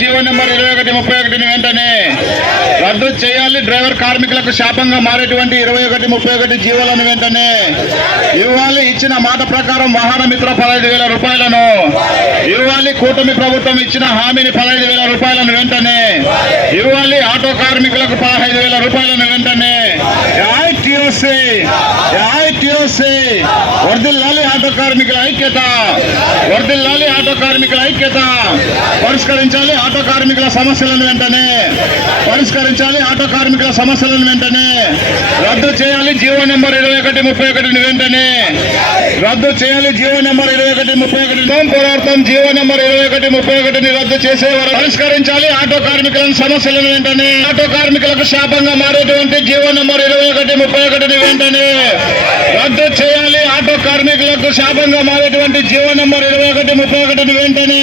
జీవ నెంబర్ ఇరవై ఒకటి ముప్పై ఒకటిని వెంటనే రద్దు చేయాలి. డ్రైవర్ కార్మికులకు శాపంగా మారేటువంటి ఇరవై ఒకటి ముప్పై ఒకటి జీవోలను వెంటనే ఇవ్వాలి. ఇచ్చిన మాట ప్రకారం వాహన మిత్ర పదహైదు వేల రూపాయలను ఇవ్వాలి. కూటమి ప్రభుత్వం ఇచ్చిన హామీని పదహైదు వేల రూపాయలను వెంటనే ఇవ్వాలి. ఆటో కార్మికులకు పదహైదు వేల రూపాయలను వెంటనే. యాయ్ టీఓసీ యాయ్ టీఓసీ వర్దిల్లాలి ఆటో కార్మికుల ఐక్యత. వర్దిల్లాలి ఆటో కార్మికుల ఐక్యత. పరిష్కరించాలి ఆటో కార్మికుల సమస్యలను వెంటనే. పరిష్కరించాలి ఆటో కార్మికుల సమస్యలను వెంటనే. రద్దు చేయాలి జీవో నెంబర్ ఇరవై ఒకటి ముప్పై ఒకటిని వెంటనే. రద్దు చేయాలి జీవో నెంబర్ ఇరవై ఒకటి ముప్పై ఒకటి పోరాడతాం జీవో నెంబర్ ఇరవై ఒకటి ముప్పై ఒకటిని రద్దు చేసే వరకు పరిష్కరించాలి ఆటో కార్మికుల సమస్యలను వెంటనే. ఆటో కార్మికులకు శాపంగా మారేటువంటి జీవో నెంబర్ ఇరవై ఒకటి ముప్పై ఒకటిని వెంటనే. రద్దు కార్మికులకు శాపంగా మారేటువంటి జీవో నెంబర్ ఇరవై ఒకటి ముప్పై ఒకటిని వెంటనే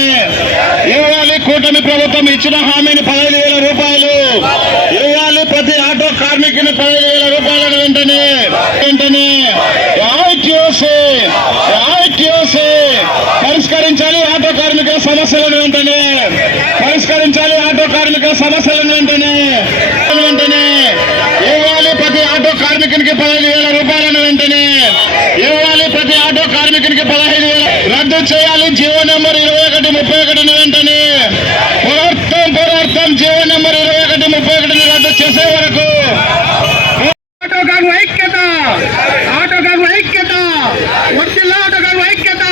ఇవ్వాలి. కూటమి ప్రభుత్వం ఇచ్చిన హామీని పదహైదు వేల రూపాయలు ఇవ్వాలి. ప్రతి ఆటో కార్మికుని పదహైదు వేల రూపాయలను వెంటనే వెంటనే పరిష్కరించాలి. ఆటో కార్మికుల సమస్యలను వెంటనే పరిష్కరించాలి. ఆటో కార్మికుల సమస్యలను వెంటనే వెంటనే ఇవ్వాలి. ప్రతి ఆటో కార్మికునికి పదహైదు వేల రూపాయలు వెంటనే ఇవ్వాలి ప్రతి ఆటో కార్మికునికి పదహైదు వేల రద్దు చేయాలి. జీవో నెంబర్ ఇరవై ఒకటి ముప్పై ఒకటిని వెంటనే. పోరాటం పోరాటం జీవో నెంబర్ ఇరవై ఒకటి ముప్పై ఒకటిని రద్దు చేసే వరకు. ఆటోకారు ఐక్యత. ఆటోకారు ఐక్యత. వర్తిల్లా ఆటోకారు ఐక్యత.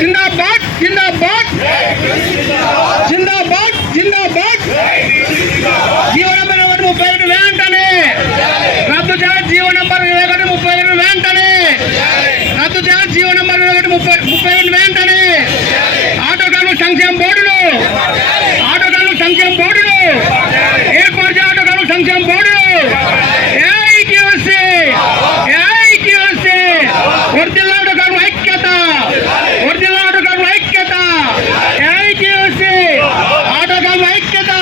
జిందాబాద్ జిందాబాద్. జిందాబాద్ జిందాబాద్. జీవో నంబర్ ఒకటి ముప్పై ఒకటి వెంటనే. రద్దు చేయాలి. జీవో నంబర్ ఇరవై ఒకటి ముప్పై ఒకటి వెంటనే రద్దు చేయాలి జీవో నంబర్ ఇరవై ఒకటి ముప్పై ముప్పై ఒకటి వెంటనే ఆటోకారు సంక్షేమ బోర్డులు. ఆటోకారు సంక్షేమ బోర్డులు. ఏర్పాటు చేయాలి ఆటోకారు సంక్షేమ బోర్డులు. ఏఐక్యూసీ ఏఐక్యూసీ వర్తిల్లా ఆటోకారు ఐక్యత. వర్తిల్లా ఆటోకారు ఐక్యత. ఏఐక్యూసీ ఆటోకారు ఐక్యత.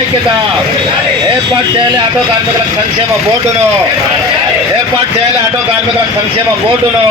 ఐక్యత. ఏర్పాటు చేయాలి ఆటో కార్మికుల సంక్షేమ బోర్డును. ఏర్పాటు చేయాలి. ఆటో కార్మికుల సంక్షేమ బోర్డును